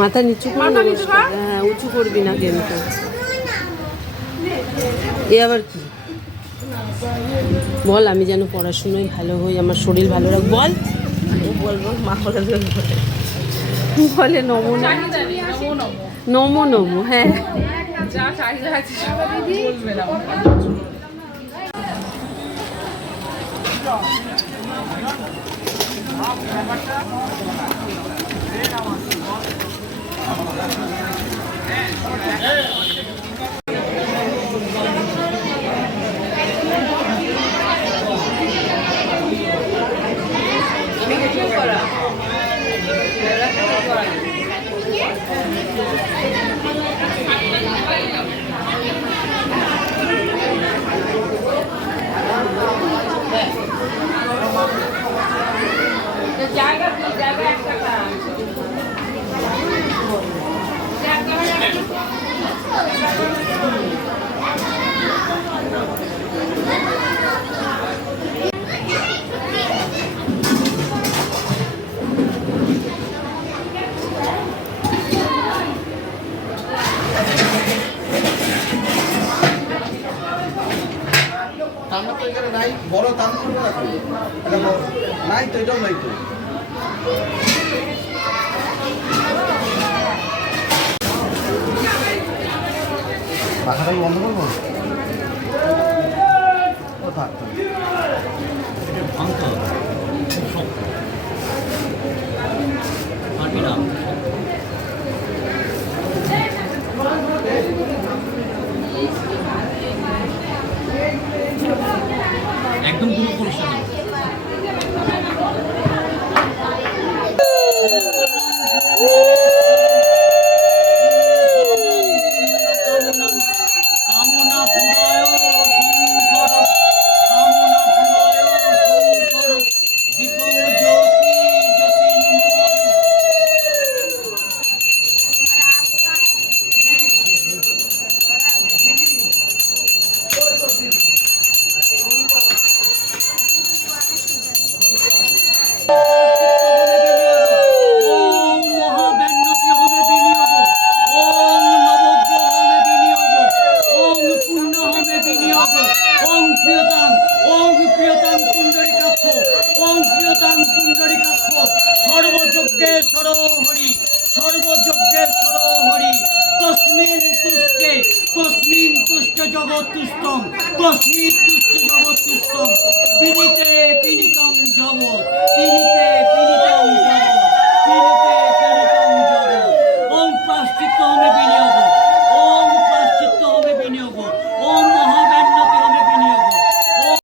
মাথা নিচু করে নমস্কার, হ্যাঁ উঁচু করবি না কিন্তু। এ আবার কি বল, আমি যেন পড়াশুনোয় ভালো হই, আমার শরীর ভালো রাখ, বল। ও বলবো মা বলে বলে নমো নমো নমো, হ্যাঁ নাই বড় দাম করবো না নাই তো, এটাও নাই তো। পাখাটাই বন্ধ করবো একদম পুরো পরিষ্কার। সর্বযজ্ঞেশ্বর হরি, সর্বযজ্ঞেশ্বর হরি। তস্মিন তুষ্টে, তস্মিন তুষ্ট জগৎতুষ্টম, তস্মিন তুষ্ট জগৎতুষ্টম। পিনিতে পিনিতং জগৎ, পিনিতে